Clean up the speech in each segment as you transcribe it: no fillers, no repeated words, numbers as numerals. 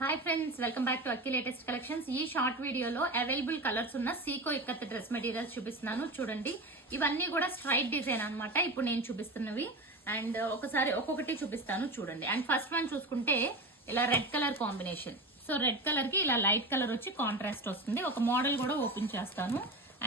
Hi friends, welcome back to Akki latest collections. ఈ short వీడియోలో available colours ఉన్న Seeko ikat dress materials చూపిస్తున్నాను. చూడండి, ఇవన్నీ కూడా స్ట్రైట్ డిజైన్ అన్నమాట ఇప్పుడు నేను చూపిస్తున్నవి. అండ్ ఒకసారి ఒక్కొక్కటి చూపిస్తాను చూడండి. అండ్ ఫస్ట్ వన్ చూసుకుంటే ఇలా red colour combination. So red colour కి ఇలా లైట్ కలర్ వచ్చి కాంట్రాస్ట్ వస్తుంది. ఒక మోడల్ కూడా ఓపెన్ చేస్తాను.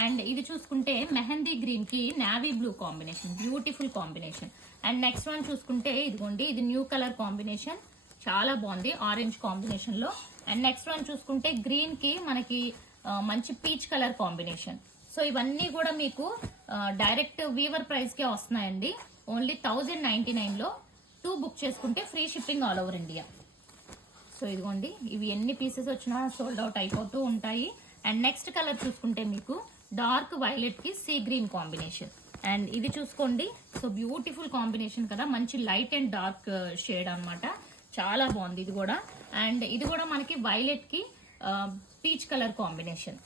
అండ్ ఇది చూసుకుంటే మెహందీ గ్రీన్ కి navy blue combination, beautiful combination. And next one చూసుకుంటే ఇదిగోండి, ఇది న్యూ కలర్ కాంబినేషన్, చాలా బాగుంది ఆరెంజ్ కాంబినేషన్ లో. అండ్ నెక్స్ట్ వన్ చూసుకుంటే గ్రీన్ కి మనకి మంచి పీచ్ కలర్ కాంబినేషన్. సో ఇవన్నీ కూడా మీకు డైరెక్ట్ వీవర్ ప్రైస్ కే వస్తున్నాయండి. ఓన్లీ 1099 లో 2 బుక్ చేసుకుంటే free shipping all over India. So ఇదిగోండి, ఇవి ఎన్ని పీసెస్ వచ్చినా సోల్డ్ అవుట్ అయిపోతూ ఉంటాయి. అండ్ నెక్స్ట్ కలర్ చూసుకుంటే మీకు డార్క్ వైలెట్ కి సీ గ్రీన్ కాంబినేషన్. అండ్ ఇది చూసుకోండి, సో బ్యూటిఫుల్ కాంబినేషన్ కదా, మంచి లైట్ అండ్ డార్క్ షేడ్ అన్నమాట, చాలా బాగుంది ఇది కూడా. అండ్ ఇది కూడా మనకి వైలెట్ కి పీచ్ కలర్ కాంబినేషన్.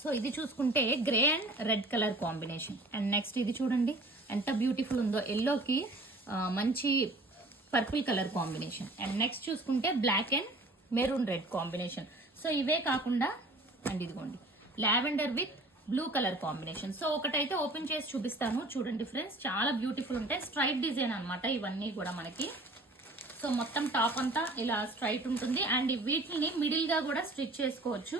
సో ఇది చూసుకుంటే grey and red colour combination. And next ఇది చూడండి ఎంత బ్యూటిఫుల్ ఉందో, ఎల్లోకి మంచి purple colour combination. And next చూసుకుంటే black and maroon red combination. So ఇవే కాకుండా అండ్ ఇదిగోండి lavender with blue colour combination. So ఒకటైతే ఓపెన్ చేసి చూపిస్తాను చూడండి ఫ్రెండ్స్, చాలా బ్యూటిఫుల్ ఉంటాయి. స్ట్రైట్ డిజైన్ అన్నమాట ఇవన్నీ కూడా మనకి. సో మొత్తం టాప్ అంతా ఇలా స్ట్రైట్ ఉంటుంది. అండ్ వీటిని మిడిల్ గా కూడా స్టిచ్ చేసుకోవచ్చు.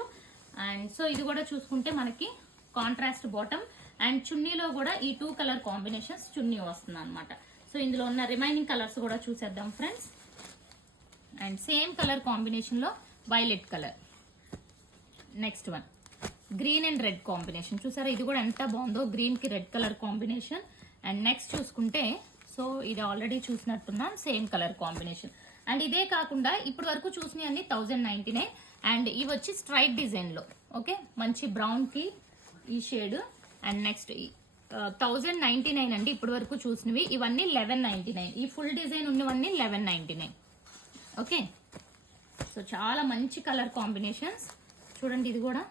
అండ్ సో ఇది కూడా చూసుకుంటే మనకి కాంట్రాస్ట్ బాటమ్. అండ్ చున్నీలో కూడా ఈ 2 కలర్ కాంబినేషన్స్ చున్నీ వస్తుంది అనమాట. సో ఇందులో ఉన్న రిమైనింగ్ కలర్స్ కూడా చూసేద్దాం friends. And same colour combination లో violet colour. Next one green and red combination. చూసారా ఇది కూడా ఎంత బాగుందో, గ్రీన్ కి red colour combination. And next చూసుకుంటే సో ఇది ఆల్రెడీ చూసినట్టున్నాం, సేమ్ కలర్ కాంబినేషన్. అండ్ ఇదే కాకుండా ఇప్పటి వరకు చూసినవి అన్ని 1099. అండ్ ఇవి వచ్చి స్ట్రైట్ డిజైన్ లో, ఓకే, మంచి బ్రౌన్ కి ఈ షేడ్. అండ్ నెక్స్ట్ 1099 అండి ఇప్పటి వరకు చూసినవి. ఇవన్నీ 1199. ఈ ఫుల్ డిజైన్ ఉన్నవన్నీ 1199. ఓకే, సో చాలా మంచి కలర్ కాంబినేషన్స్ చూడండి ఇది కూడా.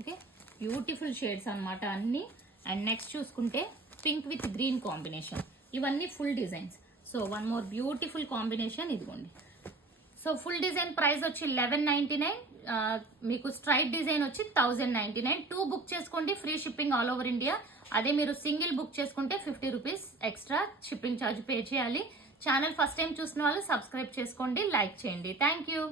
ఓకే, బ్యూటిఫుల్ షేడ్స్ అన్నమాట అన్ని. అండ్ నెక్స్ట్ చూసుకుంటే పింక్ విత్ గ్రీన్ కాంబినేషన్. ఇవన్నీ full designs. So one more beautiful combination ఇదిగోండి. సో ఫుల్ డిజైన్ ప్రైస్ వచ్చి 1199, మీకు స్ట్రైట్ డిజైన్ వచ్చి 1099. 2 బుక్ చేసుకోండి, free shipping all over India. అదే మీరు సింగిల్ బుక్ చేసుకుంటే 50 rupees extra shipping charge pay చేయాలి. ఛానల్ ఫస్ట్ టైం చూసిన వాళ్ళు సబ్స్క్రైబ్ చేసుకోండి, లైక్ చేయండి. Thank you.